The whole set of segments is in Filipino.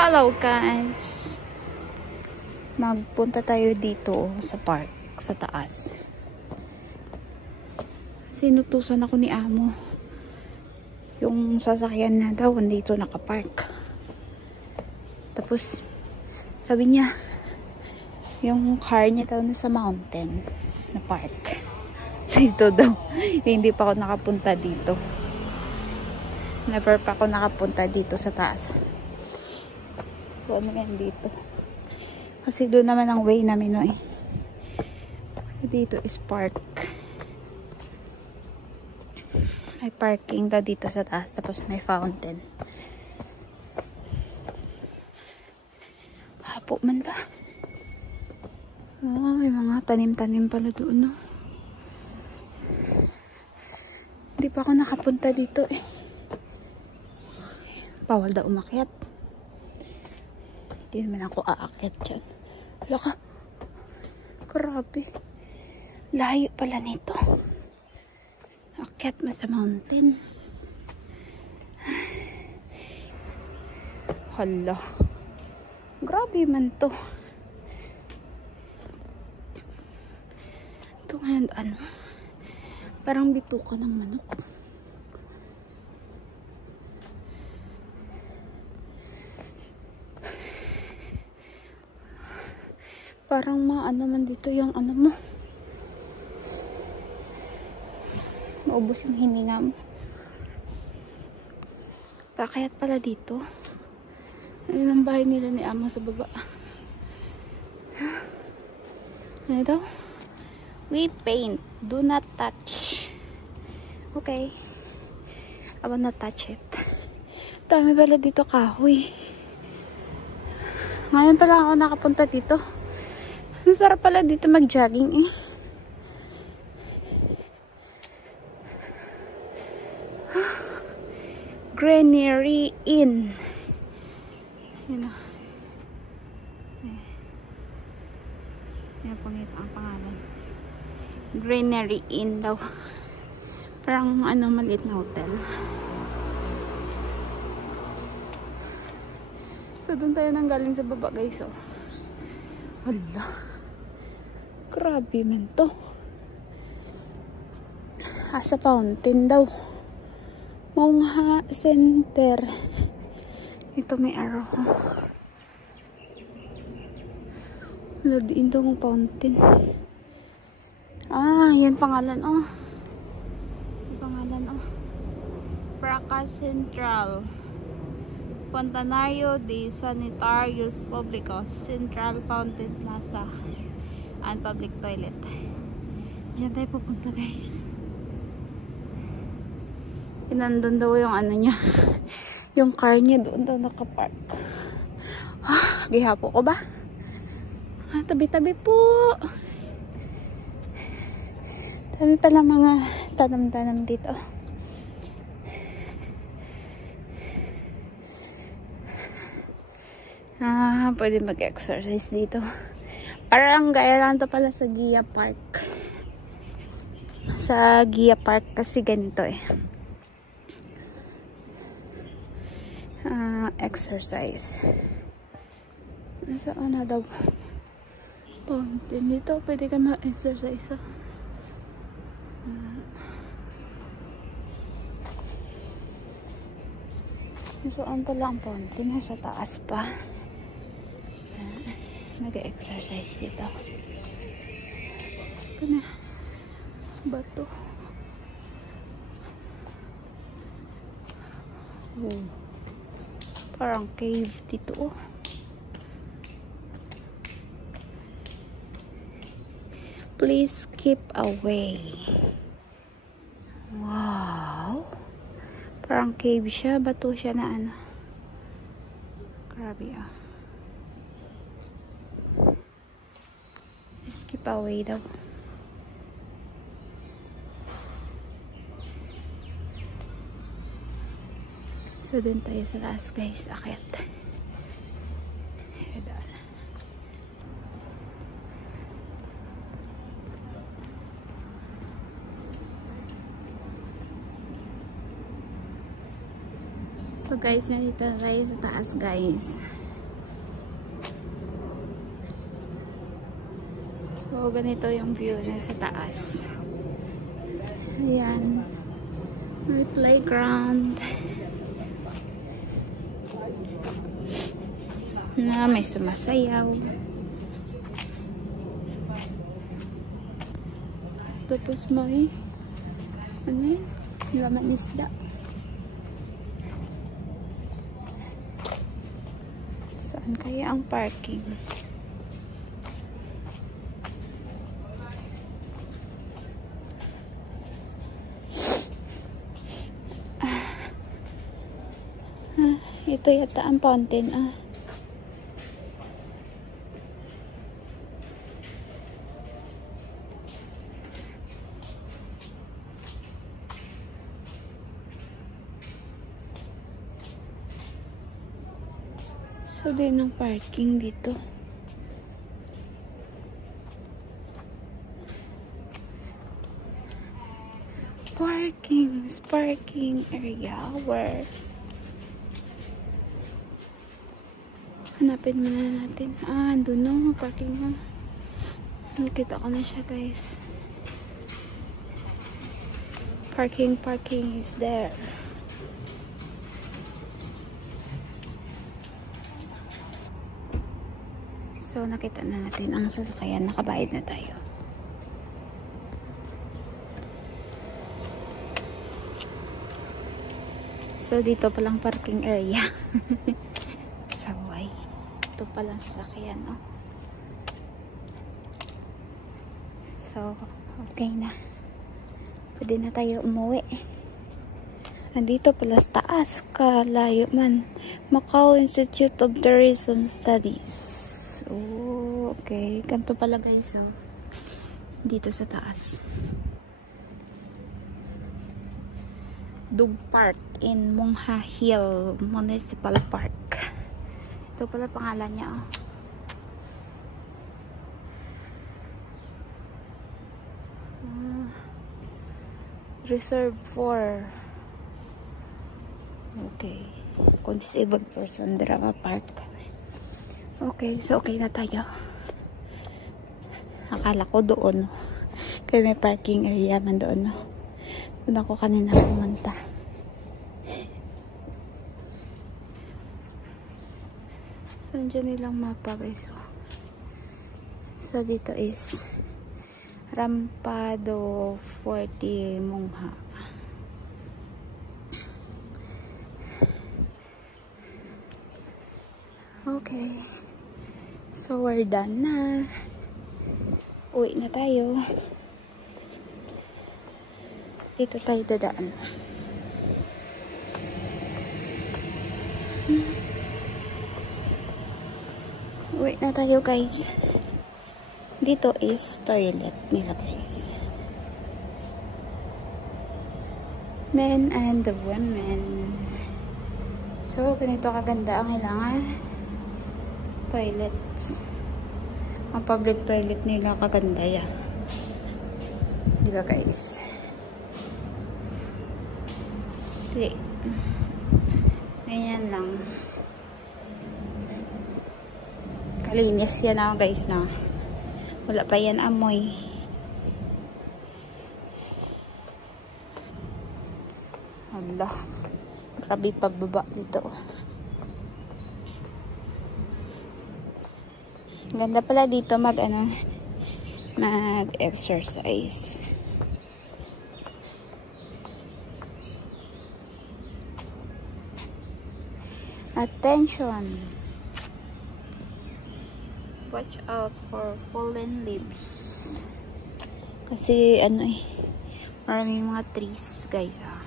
Hello guys! Magpunta tayo dito sa park, sa taas. Sinutusan ako ni Amo. Yung sasakyan na daw, andito nakapark. Tapos, sabi niya, yung car niya daw nasa mountain na park. Dito daw. Hindi pa ako nakapunta dito. Never pa ako nakapunta dito sa taas. So, ano yan dito? Kasi doon naman ang way namin, no, eh. Dito is park. May parking daw dito sa taas. Tapos may fountain. Hapo man ba? Oh, may mga tanim-tanim pala doon, no? Hindi pa ako nakapunta dito, eh. Bawal daw umakyat. Hindi naman ako aakyat dyan. Laka. Grabe. Layo pala nito. Akyat mo sa mountain. Hala. Grabe man to. Ito ngayon, ano? Parang bituka ng manok. Parang maano man dito yung ano mo. Maubos yung hininga mo. Pakayat pala dito. Ayun ang bahay nila ni Amo sa baba. Ano daw? We paint. Do not touch. Okay. I will not touch it. Dami pala dito kahoy. Ngayon pala ako nakapunta dito. Ang sarap pala dito mag-jogging, eh. Greenery Inn. Yun o. Yan pangit ang pangalan. Greenery Inn daw. Parang ano, maliit na hotel. So, doon tayo nang galing sa baba, guys, oh. Hala. Grabe man to. Sa fountain daw. Mongha Center. Ito may arrow. Lodiin daw ng fountain. Ah, yan pangalan, oh. Yung pangalan, oh. Praca Central. Fontanario de Sanitarios Públicos. Central Fountain Plaza. And public toilet. Diyan tayo pupunta, guys. Nandun daw yung ano niya. Yung car niya doon daw nakapark. Gihapo ko ba? Tabi-tabi po. Dami pala mga tanam-tanam dito. Pwede mag-exercise dito. Parang gaya lang to pala sa Gia Park. Sa Gia Park kasi ganito, eh. Exercise. Saan na daw? Fountain dito. Pwede ka ma-exercise, oh. Saan pala ang fountain? Nasa taas pa. Nag-exercise dito. Ito na. Bato. Oh. Parang cave dito, oh. Please keep away. Wow. Parang cave siya. Bato siya na ano. Grabe, ah. Keep away daw. So, dun tayo sa taas, guys. Akyat. So, guys, nandito tayo sa taas, guys. So, ganito yung view na sa taas. Ayan. May playground. Na may sumasayaw. Tapos may ano yun? Laman isda. Saan kaya ang parking? Ito yata ang fountain. So, din ang parking dito. Parking area where hanapin muna natin. Andun no, parking na. Nakita ko na siya, guys. Parking is there. So, nakita na natin ang sasakyan. Nakabayad na tayo. So, dito palang parking area. Saway. Ito palang sasakyan, no? So, okay na. Pwede na tayo umuwi. Andito pala sa taas. Kalayo man. Macau Institute of Tourism Studies. Oh, okay. Ganito pala, guys, oh. Dito sa taas. Dug Park in Mongha Hill Municipal Park. Ito pala pangalan niya, oh. Reserved for kung disabled person, drama park. Okay, so okay na tayo. Akala ko doon, kaya may parking area man doon, no? Doon ako kanina pumunta. So, dyan nilang mapa, guys. So, dito is Rampado 40 Mongha. Okay. So, we're done na. Uwi na tayo. Dito tayo dadaan. Uwi na tayo, guys. Dito is toilet nila, guys. Men and the women. So, ganito kaganda ang hilangan. Toilets. Ang public toilet nila kaganda yan. Diba, guys? Okay. Ganyan lang. Kalinis yan ako, guys, na. Wala pa yan amoy. Allah. Grabe pababa dito. Ganda pala dito mag-exercise. Attention. Watch out for fallen leaves. Kasi maraming mga trees, guys, ha.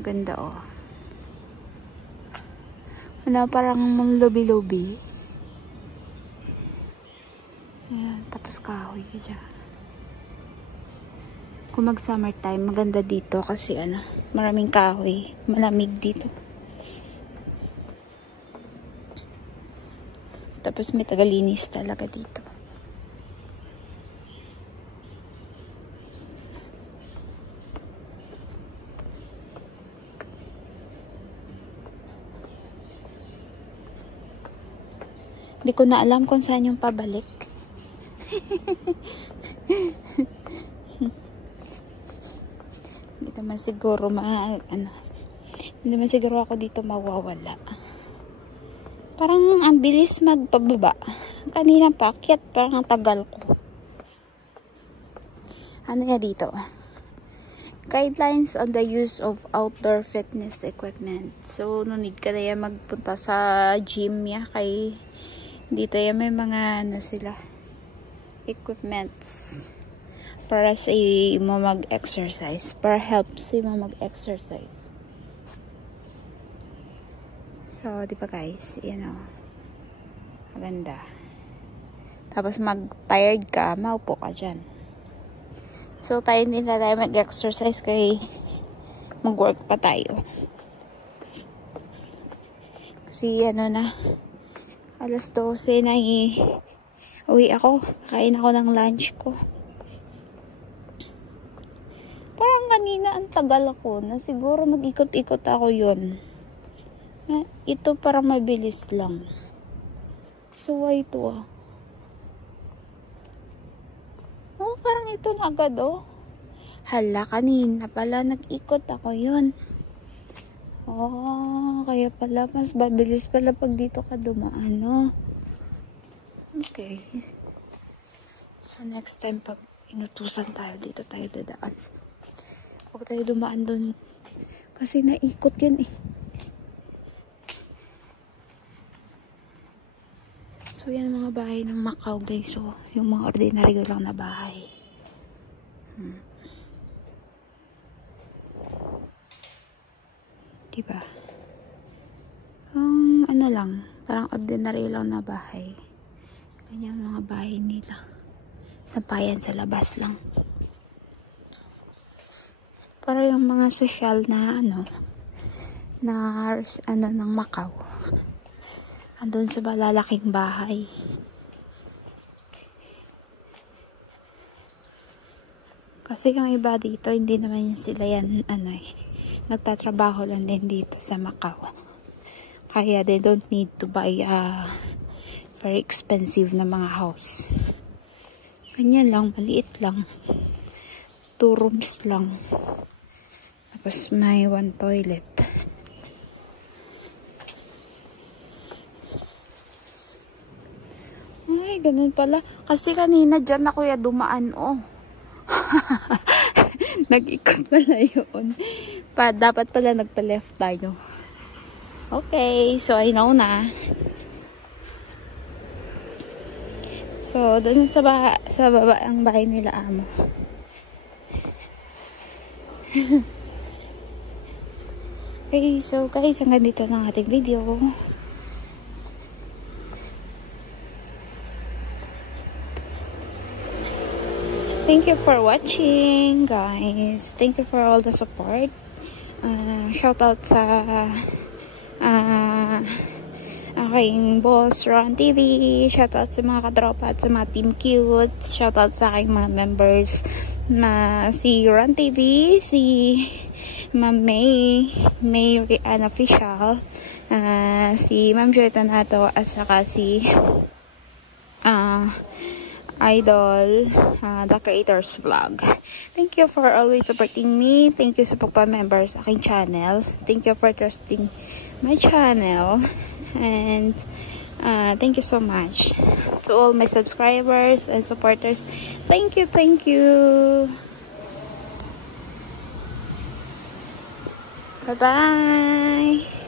Ganda, oh. Wala, parang lubi-lubi. Ayan, tapos kahoy ka dyan. Kung mag-summertime, maganda dito kasi maraming kahoy. Malamig dito. Tapos may tagalinis talaga dito. Hindi ko na alam kung saan yung pabalik. Hindi naman siguro hindi naman siguro ako dito mawawala. Parang ang bilis magpababa. Kanina pa, akyat, parang ang tagal ko. Ano nga dito? Guidelines on the use of outdoor fitness equipment. So, no need ka na yan magpunta sa gym ya. Kay dito yan may mga sila equipments para sa mo mag-exercise. Para help sa mo mag-exercise. So, di ba guys? Yan o. Maganda. Tapos mag-tired ka, maupo ka dyan. So, tayo nila tayo mag-exercise kay mag-work pa tayo. Kasi na, alas 12 na uwi ako. Kain ako ng lunch ko. Parang kanina ang tagal ako na siguro nag-ikot-ikot ako yun. Ito parang mabilis lang. So, why ito Oh, parang ito na agad Hala, kanina pala nag-ikot ako yun. Oh, kaya pala mas mabilis pala pag dito ka dumaan, Okay. So, next time pag inutusan tayo, dito tayo dadaan. Huwag tayo dumaan dun. Kasi naikot yun So, yan mga bahay ng Macau, guys. So, yung mga ordinary lang na bahay. Diba? Ang lang, parang ordinary lang na bahay. Ganyan mga bahay nila. Sampayan sa labas lang. Para yung mga social na ng Macau. Andun sa malalaking bahay. Kasi yung iba dito, hindi naman sila yan, nagtatrabaho lang din dito sa Macau. Kaya they don't need to buy very expensive na mga house. Ganyan lang, maliit lang. 2 rooms lang. Tapos may 1 toilet. Ay, ganun pala. Kasi kanina dyan na kuya dumaan, Nag-ikot pala yun. Dapat pala nagpa-left tayo. Okay, so I know na. So, doon sa baba ang bahay nila amo. Okay, so guys, hanggang dito lang ating video. Thank you for watching, guys. Thank you for all the support. Shout out sa aking boss, Ron TV. Shout out sa mga katropa at sa mga Team Cute. Shout out sa aking mga members si Ron TV, si Ma'am May Official, si Ma'am Joy Tanato, at saka si Idol, The Creators Vlog. Thank you for always supporting me. Thank you sa pagpa-members sa aking channel. Thank you for trusting my channel. And thank you so much to all my subscribers and supporters. Thank you, thank you. Bye-bye.